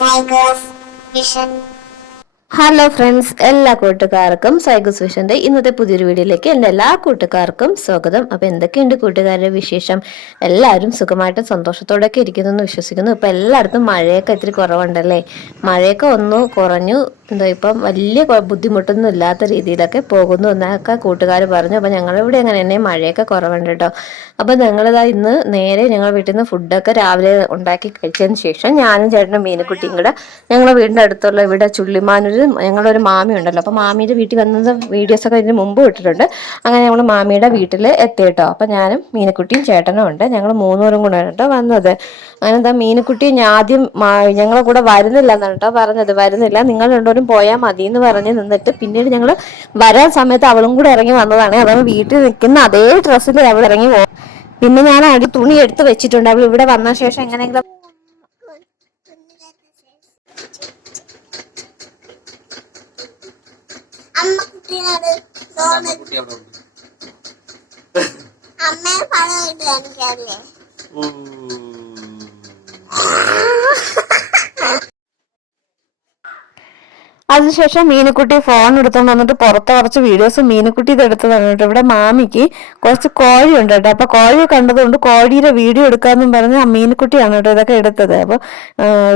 Tigers Vision. Hello friends, എല്ലാ കൂട്ടുകാർക്കും സൈഗസ് വിഷന്റെ ഇന്നത്തെ പുതിയൊരു വീഡിയോയിലേക്ക് എൻ്റെ എല്ലാ കൂട്ടുകാർക്കും സ്വാഗതം. അപ്പോൾ എന്തൊക്കെയുണ്ട് കൂട്ടുകാരുടെ വിശേഷം? എല്ലാവരും സുഖമായിട്ടും സന്തോഷത്തോടെയൊക്കെ ഇരിക്കുന്നു എന്ന് വിശ്വസിക്കുന്നു. ഇപ്പം എല്ലായിടത്തും മഴയൊക്കെ ഇത്തിരി കുറവുണ്ടല്ലേ? മഴയൊക്കെ ഒന്ന് കുറഞ്ഞു, എന്താ ഇപ്പം വലിയ ബുദ്ധിമുട്ടൊന്നും ഇല്ലാത്ത രീതിയിലൊക്കെ പോകുന്നു എന്നൊക്കെ കൂട്ടുകാർ പറഞ്ഞു. അപ്പോൾ ഞങ്ങളിവിടെ അങ്ങനെ തന്നെ മഴയൊക്കെ കുറവുണ്ട് കേട്ടോ. അപ്പോൾ ഞങ്ങളിതാ ഇന്ന് നേരെ ഞങ്ങൾ വീട്ടിൽ നിന്ന് ഫുഡൊക്കെ രാവിലെ ഉണ്ടാക്കി കഴിച്ചതിന് ശേഷം ഞാനും ചേട്ടനും മീനുക്കുട്ടിയും കൂടെ ഞങ്ങളുടെ വീടിൻ്റെ അടുത്തുള്ള ഇവിടെ ചുള്ളിമാനൂർ ഞങ്ങളുടെ ഒരു മാമി ഉണ്ടല്ലോ, അപ്പോൾ മാമിയുടെ വീട്ടിൽ വന്നത് വീഡിയോസൊക്കെ ഇതിന് മുമ്പ് ഇട്ടിട്ടുണ്ട്. അങ്ങനെ ഞങ്ങൾ മാമിയുടെ വീട്ടിൽ എത്തി കേട്ടോ. അപ്പം ഞാനും മീനുക്കുട്ടിയും ചേട്ടനും ഉണ്ട്, ഞങ്ങൾ മൂന്നുപേരും കൂടെ കേട്ടോ വന്നത്. അങ്ങനെ എന്താ മീനുക്കുട്ടി ആദ്യം ഞങ്ങളെ കൂടെ വരുന്നില്ല എന്നാണ് കേട്ടോ പറഞ്ഞത്. വരുന്നില്ല, നിങ്ങൾ രണ്ടുപേരും പോയാൽ മതി എന്ന് പറഞ്ഞ് നിന്നിട്ട് പിന്നീട് ഞങ്ങൾ വരാൻ സമയത്ത് അവളും കൂടെ ഇറങ്ങി വന്നതാണ്. അവൾ വീട്ടിൽ നിൽക്കുന്ന അതേ ഡ്രസ്സിൽ അവൾ ഇറങ്ങി പോകും. പിന്നെ ഞാൻ അടി തുണി എടുത്ത് വെച്ചിട്ടുണ്ട്. അവൾ ഇവിടെ വന്ന ശേഷം എങ്ങനെയെങ്കിലും അമ്മ കുട്ടീനോട് അമ്മയെ പണം കിട്ടുക എനിക്കറിയേ. അതിനുശേഷം മീനുക്കുട്ടി ഫോൺ എടുത്തോണ്ട് വന്നിട്ട് പുറത്ത് കുറച്ച് വീഡിയോസ് മീനുക്കുട്ടി ഇത് എടുത്തതാണ് കേട്ടോ. ഇവിടെ മാമിക്ക് കുറച്ച് കോഴി ഉണ്ട് കേട്ടോ. അപ്പൊ കോഴിയെ കണ്ടതുകൊണ്ട് കോഴിയുടെ വീഡിയോ എടുക്കാന്നും പറഞ്ഞ് ആ മീനുക്കുട്ടിയാണ് കേട്ടോ ഇതൊക്കെ എടുത്തത്. അപ്പൊ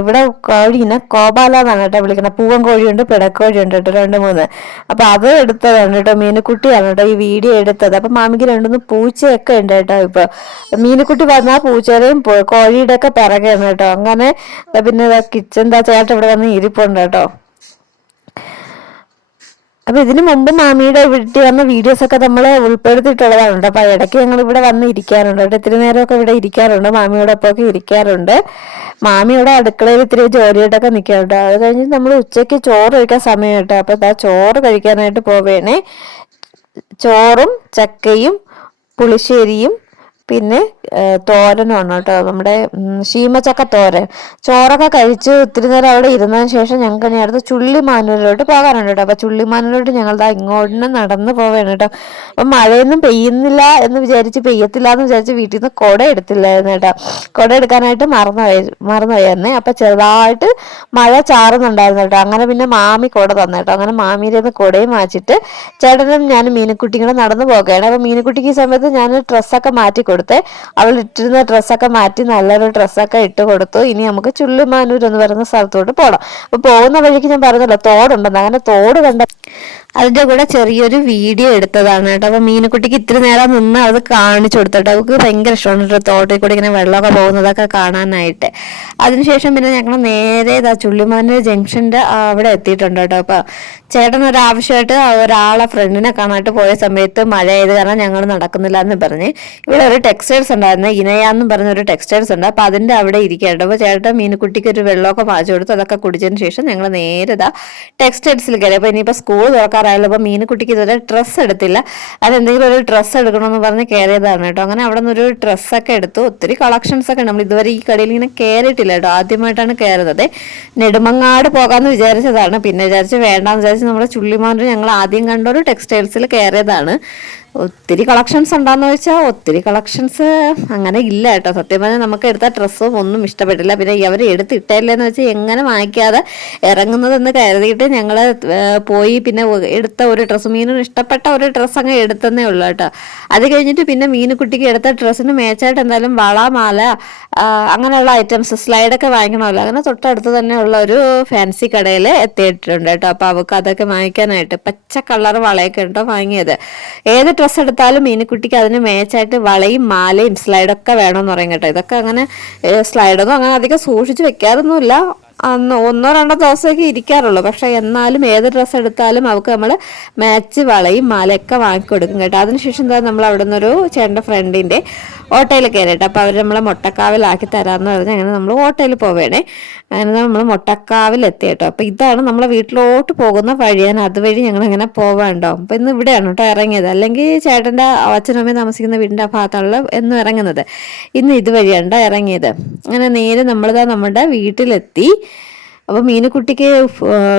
ഇവിടെ കോഴീനെ കോപാല എന്നാണ് കേട്ടോ വിളിക്കുന്നത്. പൂവൻ കോഴിയുണ്ട്, പിടക്കോഴിയുണ്ട് കേട്ടോ, 2-3. അപ്പൊ അത് എടുത്തതാണ് കേട്ടോ, മീനുക്കുട്ടിയാണ് കേട്ടോ ഈ വീഡിയോ എടുത്തത്. അപ്പൊ മാമിക്ക് 2-3 പൂച്ചയൊക്കെ ഉണ്ട് കേട്ടോ. ഇപ്പൊ മീനുക്കുട്ടി വന്നാൽ പൂച്ചയുടെയും കോഴിയുടെ ഒക്കെ പിറകെയാണ് കേട്ടോ. അങ്ങനെ പിന്നെ കിച്ചൻ ചേട്ടൻ ഇവിടെ വന്ന് ഇരിപ്പുണ്ട് കേട്ടോ. അപ്പൊ ഇതിനു മുമ്പ് മാമിയുടെ വീട്ടിൽ വന്ന വീഡിയോസ് ഒക്കെ നമ്മൾ ഉൾപ്പെടുത്തിയിട്ടുള്ളതാണ്. അപ്പൊ ഇടയ്ക്ക് ഞങ്ങൾ ഇവിടെ വന്ന് ഇരിക്കാറുണ്ട് കേട്ടോ. ഇത്തിരി നേരമൊക്കെ ഇവിടെ ഇരിക്കാറുണ്ട്, മാമിയോടൊപ്പമൊക്കെ ഇരിക്കാറുണ്ട്. മാമിയുടെ അടുക്കളയിൽ ഇത്തിരി ജോലിയായിട്ടൊക്കെ നിൽക്കാറുണ്ട്. അത് കഴിഞ്ഞ് നമ്മൾ ഉച്ചയ്ക്ക് ചോറ് കഴിക്കാൻ സമയം കേട്ടോ. അപ്പൊ ആ ചോറ് കഴിക്കാനായിട്ട് പോവേണേ. ചോറും ചക്കയും പുളിശ്ശേരിയും പിന്നെ തോരനുമാണ് കേട്ടോ, നമ്മുടെ ശീമച്ചക്ക തോരൻ. ചോറൊക്കെ കഴിച്ച് ഒത്തിരി നേരം അവിടെ ഇരുന്നതിന് ശേഷം ഞങ്ങൾക്ക് ഇനി അടുത്ത് ചുള്ളിമാനൂരിലോട്ട് പോകാനുണ്ട് കേട്ടോ. അപ്പൊ ചുള്ളിമാനൂരിലോട്ട് ഞങ്ങൾ ഇങ്ങോട്ട് നടന്ന് പോവുകയാണ് കേട്ടോ. അപ്പം മഴയൊന്നും പെയ്യുന്നില്ല എന്ന് വിചാരിച്ച്, പെയ്യത്തില്ല എന്ന് വിചാരിച്ച് വീട്ടിൽ നിന്ന് കുട എടുത്തില്ലായിരുന്നു കേട്ടോ. കുട എടുക്കാനായിട്ട് മറന്നുപോയിരുന്നേ. അപ്പൊ ചെറുതായിട്ട് മഴ ചാറുന്നുണ്ടായിരുന്നു കേട്ടോ. അങ്ങനെ പിന്നെ മാമി കുട തന്നു കേട്ടോ. അങ്ങനെ മാമിയുടെ കുടയും വാങ്ങിച്ചിട്ട് ചേട്ടനും ഞാനും മീനുക്കുട്ടിയും കൂടെ നടന്നു പോകുകയാണ്. അപ്പൊ മീനുക്കുട്ടിക്ക് ഈ സമയത്ത് ഞാൻ ഡ്രസ്സൊക്കെ മാറ്റി കൊടുത്ത്, അവൾ ഇട്ടിരുന്ന ഡ്രസ്സൊക്കെ മാറ്റി നല്ലൊരു ഡ്രസ്സൊക്കെ ഇട്ട് കൊടുത്തു. ഇനി നമുക്ക് ചുള്ളിമാനൂർ എന്ന് പറയുന്ന സ്ഥലത്തോട്ട് പോകണം. അപ്പൊ പോകുന്ന വഴിക്ക് ഞാൻ പറഞ്ഞല്ലോ തോടുണ്ടെന്ന്. അങ്ങനെ തോട് കണ്ട അതിന്റെ കൂടെ ചെറിയൊരു വീഡിയോ എടുത്തതാണ് കേട്ടോ. അപ്പൊ മീനുക്കുട്ടിക്ക് ഇത്തിരി നേരം നിന്ന് അത് കാണിച്ചു കൊടുത്തിട്ട് അവൾക്ക് ഭയങ്കര ഇഷ്ടമാണ് തോട്ടിൽ കൂടി ഇങ്ങനെ വെള്ളമൊക്കെ പോകുന്നതൊക്കെ കാണാനായിട്ട്. അതിനുശേഷം പിന്നെ ഞങ്ങൾ നേരെ ചുള്ളിമാനൂർ ജംഗ്ഷന്റെ അവിടെ എത്തിയിട്ടുണ്ട് കേട്ടോ. അപ്പൊ ചേട്ടൻ ഒരാവശ്യമായിട്ട് ഒരാളെ ഫ്രണ്ടിനെ കാണാനായിട്ട് പോയ സമയത്ത് മഴ ആയത് കാരണം ഞങ്ങൾ നടക്കുന്നില്ല എന്ന് പറഞ്ഞ് ഇവിടെ ഒരു ടെക്സ്റ്റൈൽസ് ഉണ്ടായിരുന്നു, ഇനയാന്നും പറഞ്ഞ ഒരു ടെക്സ്റ്റൈൽസ് ഉണ്ട്. അപ്പൊ അതിന്റെ അവിടെ ഇരിക്കുകയുണ്ട്. അപ്പൊ ചേട്ടൻ മീനുക്കുട്ടിക്ക് ഒരു വെള്ളമൊക്കെ വാങ്ങിച്ചു കൊടുത്തു. അതൊക്കെ കുടിച്ചതിന് ശേഷം ഞങ്ങൾ നേരെ ടെക്സ്റ്റൈൽസിൽ കയറി. അപ്പൊ ഇനിയിപ്പോൾ സ്കൂൾ തുറക്കാറായല്ലോ. അപ്പോൾ മീനുക്കുട്ടിക്ക് ഇതുവരെ ഡ്രസ്സ് എടുത്തില്ല. അതെന്തെങ്കിലും ഒരു ഡ്രസ്സ് എടുക്കണമെന്ന് പറഞ്ഞ് കയറിയതാണ് കേട്ടോ. അങ്ങനെ അവിടെ നിന്നൊരു ഡ്രസ്സൊക്കെ എടുത്തു. ഒത്തിരി കളക്ഷൻസ് ഒക്കെ ഉണ്ട്. നമ്മൾ ഇതുവരെ ഈ കടയിൽ ഇങ്ങനെ കയറിയിട്ടില്ല കേട്ടോ, ആദ്യമായിട്ടാണ് കയറുന്നത്. നെടുമങ്ങാട് പോകാമെന്ന് വിചാരിച്ചതാണ്, പിന്നെ വിചാരിച്ച് വേണ്ടാന്ന് വിചാരിച്ച് നമ്മുടെ ചുള്ളിമാനൂർ ഞങ്ങൾ ആദ്യം കണ്ട ഒരു ടെക്സ്റ്റൈൽസിൽ കയറിയതാണ്. ഒത്തിരി കളക്ഷൻസ് ഉണ്ടാന്ന് ചോദിച്ചാൽ ഒത്തിരി കളക്ഷൻസ് അങ്ങനെ ഇല്ല കേട്ടോ. സത്യം പറഞ്ഞാൽ നമുക്ക് എടുത്ത ഡ്രസ്സും ഒന്നും ഇഷ്ടപ്പെട്ടില്ല. പിന്നെ അവർ എടുത്തിട്ടല്ലേന്ന് വെച്ചാൽ എങ്ങനെ വാങ്ങിക്കാതെ ഇറങ്ങുന്നതെന്ന് കരുതിയിട്ട് ഞങ്ങൾ പോയി പിന്നെ എടുത്ത ഒരു ഡ്രസ്സ്, മീനിന് ഇഷ്ടപ്പെട്ട ഒരു ഡ്രസ്സ് അങ്ങ് എടുത്തന്നേ ഉള്ളൂ കേട്ടോ. അത് കഴിഞ്ഞിട്ട് പിന്നെ മീനുക്കുട്ടിക്ക് എടുത്ത ഡ്രസ്സിന് മേച്ചായിട്ട് എന്തായാലും വള, മാല, അങ്ങനെയുള്ള ഐറ്റംസ്, സ്ലൈഡൊക്കെ വാങ്ങിക്കണമല്ലോ. അങ്ങനെ തൊട്ടടുത്ത് തന്നെ ഉള്ള ഒരു ഫാൻസി കടയിൽ എത്തിയിട്ടുണ്ട് കേട്ടോ. അപ്പോൾ അവൾക്ക് അതൊക്കെ വാങ്ങിക്കാനായിട്ട് പച്ച കളർ വളയൊക്കെ ഉണ്ടോ വാങ്ങിയത്. ഏത് ഡ്രസ്സ് എടുത്താലും മീനുക്കുട്ടിക്ക് അതിന് മേച്ചായിട്ട് വളയും മാലയും സ്ലൈഡൊക്കെ വേണമെന്ന് പറയും കേട്ടോ. ഇതൊക്കെ അങ്ങനെ സ്ലൈഡൊന്നും അങ്ങനെ അധികം സൂക്ഷിച്ച് വെക്കാറൊന്നുമില്ല, 1-2 ദിവസമൊക്കെ ഇരിക്കാറുള്ളൂ. പക്ഷെ എന്നാലും ഏത് ഡ്രസ്സ് എടുത്താലും അവൾക്ക് നമ്മൾ മാച്ച് വളയും മാലയൊക്കെ വാങ്ങിക്കൊടുക്കും കേട്ടോ. അതിനുശേഷം എന്താ നമ്മൾ അവിടെ നിന്നൊരു ചേട്ടൻ്റെ ഫ്രണ്ടിൻ്റെ ഓട്ടോയിൽ കയറിയിട്ട്, അപ്പോൾ അവർ നമ്മളെ മുട്ടക്കാവിലാക്കി തരാമെന്ന് പറഞ്ഞ് അങ്ങനെ നമ്മൾ ഓട്ടോയിൽ പോവേണേ. അങ്ങനെ നമ്മൾ മുട്ടക്കാവിൽ എത്തി കേട്ടോ. അപ്പോൾ ഇതാണ് നമ്മളെ വീട്ടിലോട്ട് പോകുന്ന വഴിയാണ്. അതുവഴി ഞങ്ങൾ ഇങ്ങനെ പോവാണ്ടോ. അപ്പോൾ ഇന്ന് ഇവിടെയാണ് കേട്ടോ ഇറങ്ങിയത്. അല്ലെങ്കിൽ ചേട്ടൻ്റെ അച്ഛനും അമ്മയും താമസിക്കുന്ന വീടിൻ്റെ ആ ഭാഗത്താണല്ലോ എന്നും ഇറങ്ങുന്നത്. ഇന്ന് ഇതുവഴിയാണ് ഇറങ്ങിയത്. അങ്ങനെ നേരെ നമ്മളിതാ നമ്മുടെ വീട്ടിലെത്തി. അപ്പോൾ മീനുക്കുട്ടിക്ക്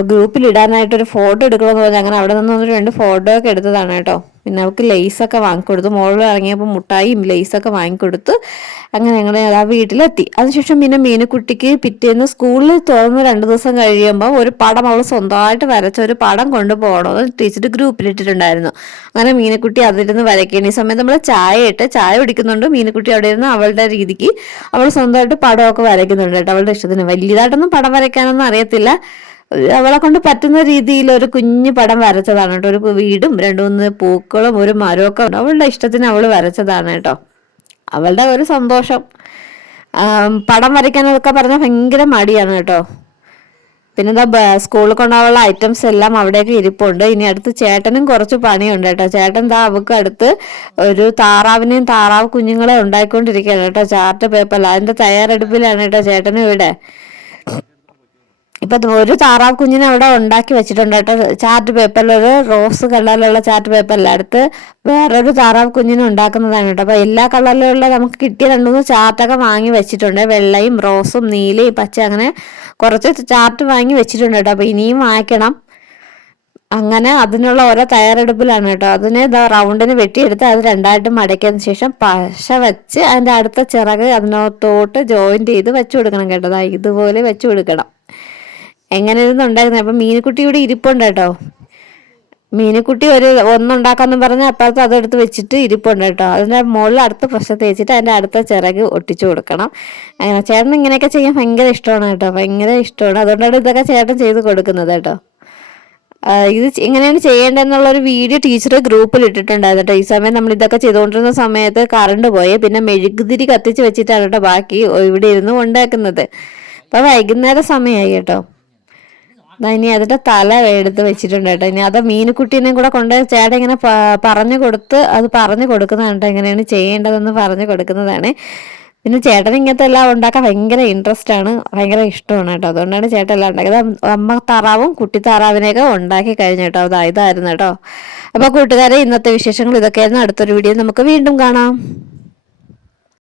ഗ്രൂപ്പിൽ ഇടാനായിട്ടൊരു ഫോട്ടോ എടുക്കണമെന്ന് പറഞ്ഞാൽ അങ്ങനെ അവിടെ നിന്ന് 1-2 ഫോട്ടോ ഒക്കെ എടുത്തതാണ് കേട്ടോ. പിന്നെ അവൾക്ക് ലേസൊക്കെ വാങ്ങിക്കൊടുത്തു. മോളിൽ ഇറങ്ങിയപ്പോൾ മുട്ടായിയും ലേസൊക്കെ വാങ്ങിക്കൊടുത്ത് അങ്ങനെ ഞങ്ങൾ ആ വീട്ടിലെത്തി. അതിനുശേഷം പിന്നെ മീനുക്കുട്ടിക്ക് പിറ്റേന്ന് സ്കൂളിൽ തുറന്ന് 2 ദിവസം കഴിയുമ്പോൾ ഒരു പടം അവൾ സ്വന്തമായിട്ട് വരച്ച ഒരു പടം കൊണ്ടുപോകണമെന്ന് ടീച്ചർ ഗ്രൂപ്പിലിട്ടിട്ടുണ്ടായിരുന്നു. അങ്ങനെ മീനുക്കുട്ടി അതിരുന്ന് വരയ്ക്കുകയാണ്. ഈ സമയത്ത് നമ്മൾ ചായ കുടിക്കുന്നുണ്ട്. മീനുക്കുട്ടി അവിടെ ഇരുന്ന് അവളുടെ രീതിക്ക് അവൾ സ്വന്തമായിട്ട് പടമൊക്കെ വരയ്ക്കുന്നുണ്ട് കേട്ടോ, അവളുടെ ഇഷ്ടത്തിന്. വലിയതായിട്ടൊന്നും പടം വരയ്ക്കാനൊന്നും അറിയത്തില്ല, അവളെ കൊണ്ട് പറ്റുന്ന രീതിയിൽ ഒരു കുഞ്ഞു പടം വരച്ചതാണ് കേട്ടോ. ഒരു വീടും 2-3 പൂക്കളും ഒരു മരമൊക്കെ അവളുടെ ഇഷ്ടത്തിന് അവൾ വരച്ചതാണ് കേട്ടോ. അവളുടെ ഒരു സന്തോഷം. പടം വരയ്ക്കാനൊക്കെ പറഞ്ഞാൽ ഭയങ്കര മടിയാണ് കേട്ടോ. പിന്നെ എന്താ സ്കൂളിൽ കൊണ്ടുപോകാനുള്ള ഐറ്റംസ് എല്ലാം അവിടെയൊക്കെ ഇരിപ്പുണ്ട്. ഇനി അടുത്ത് ചേട്ടനും കുറച്ച് പണിയുണ്ട് കേട്ടോ. ചേട്ടൻ എന്താ അവൾക്ക് അടുത്ത് ഒരു താറാവിനെയും താറാവ് കുഞ്ഞുങ്ങളെ ഉണ്ടായിക്കൊണ്ടിരിക്കുകയാണ് കേട്ടോ. ചാർട്ട് പേപ്പറിൽ അതിന്റെ തയ്യാറെടുപ്പിലാണ് കേട്ടോ ചേട്ടനും ഇവിടെ. ഇപ്പൊ ഒരു താറാവ് കുഞ്ഞിനെ അവിടെ ഉണ്ടാക്കി വെച്ചിട്ടുണ്ട് കേട്ടോ. ചാർട്ട് പേപ്പറിൽ ഒരു റോസ് കളറിലുള്ള ചാർട്ട് പേപ്പറിൽ അടുത്ത് വേറൊരു താറാവ് കുഞ്ഞിനെ ഉണ്ടാക്കുന്നതാണ് കേട്ടോ. അപ്പൊ എല്ലാ കളറിലുള്ള നമുക്ക് കിട്ടിയ 2-3 ചാർട്ടൊക്കെ വാങ്ങി വെച്ചിട്ടുണ്ട്. വെള്ളയും റോസും നീലയും പച്ച അങ്ങനെ കുറച്ച് ചാർട്ട് വാങ്ങി വെച്ചിട്ടുണ്ട് കേട്ടോ. അപ്പൊ ഇനിയും വാങ്ങിക്കണം. അങ്ങനെ അതിനുള്ള ഓരോ തയ്യാറെടുപ്പിലാണ് കേട്ടോ. അതിനെ റൗണ്ടിന് വെട്ടിയെടുത്ത് അത് 2ആയിട്ട് മടക്കിയതിന് ശേഷം പശ വെച്ച് അതിന്റെ അടുത്ത ചിറക് അതിനകത്തോട്ട് ജോയിന്റ് ചെയ്ത് വെച്ചു കൊടുക്കണം കേട്ടോ. ഇതുപോലെ വെച്ചു കൊടുക്കണം. എങ്ങനെ ഇരുന്നുണ്ടായിരുന്നു. അപ്പം മീനുക്കുട്ടി ഇവിടെ ഇരിപ്പുണ്ട് കേട്ടോ. മീനുക്കുട്ടി ഒന്നുണ്ടാക്കാന്ന് പറഞ്ഞാൽ അപ്പുറത്ത് അതെടുത്ത് വെച്ചിട്ട് ഇരിപ്പുണ്ട് കേട്ടോ. അതിൻ്റെ മുകളിൽ അടുത്ത പശ തേച്ചിട്ട് അതിൻ്റെ അടുത്ത ചിറക് ഒട്ടിച്ചു കൊടുക്കണം. അങ്ങനെ ചേട്ടൻ ഇങ്ങനെയൊക്കെ ചെയ്യാൻ ഭയങ്കര ഇഷ്ടമാണ് കേട്ടോ, ഭയങ്കര ഇഷ്ടമാണ്. അതുകൊണ്ടാണ് ഇതൊക്കെ ചേട്ടൻ ചെയ്ത് കൊടുക്കുന്നത് കേട്ടോ. ഇത് എങ്ങനെയാണ് ചെയ്യേണ്ടതെന്നുള്ളൊരു വീഡിയോ ടീച്ചർ ഗ്രൂപ്പിൽ ഇട്ടിട്ടുണ്ടായിരുന്നു കേട്ടോ. ഈ സമയം നമ്മൾ ഇതൊക്കെ ചെയ്തുകൊണ്ടിരുന്ന സമയത്ത് കറണ്ട് പോയി. പിന്നെ മെഴുകുതിരി കത്തിച്ച് വെച്ചിട്ടാണ് കേട്ടോ ബാക്കി ഇവിടെ ഇരുന്ന് ഉണ്ടാക്കുന്നത്. അപ്പോൾ വൈകുന്നേരം സമയമായി കേട്ടോ. ഇനി അതിന്റെ തല എടുത്ത് വെച്ചിട്ടുണ്ട് കേട്ടോ. ഇനി അത് മീനുക്കുട്ടീനെ കൂടെ കൊണ്ട് ചേട്ടൻ ഇങ്ങനെ പറഞ്ഞു കൊടുക്കുന്നതാണ്. എങ്ങനെയാണ് ചെയ്യേണ്ടതെന്ന് പറഞ്ഞു കൊടുക്കുന്നതാണ്. പിന്നെ ചേട്ടൻ ഇങ്ങനത്തെ എല്ലാം ഉണ്ടാക്കാൻ ഭയങ്കര ഇൻട്രസ്റ്റ് ആണ്, ഭയങ്കര ഇഷ്ടമാണ് കേട്ടോ. അതുകൊണ്ടാണ് ചേട്ടൻ എല്ലാം ഉണ്ടാക്കിയത്. അമ്മ താറാവും കുട്ടി താറാവിനെയൊക്കെ ഉണ്ടാക്കി കഴിഞ്ഞു കേട്ടോ. ഇതായിരുന്നു കേട്ടോ. അപ്പോൾ കൂട്ടുകാരെ, ഇന്നത്തെ വിശേഷങ്ങൾ ഇതൊക്കെയായിരുന്നു. അടുത്തൊരു വീഡിയോ നമുക്ക് വീണ്ടും കാണാം.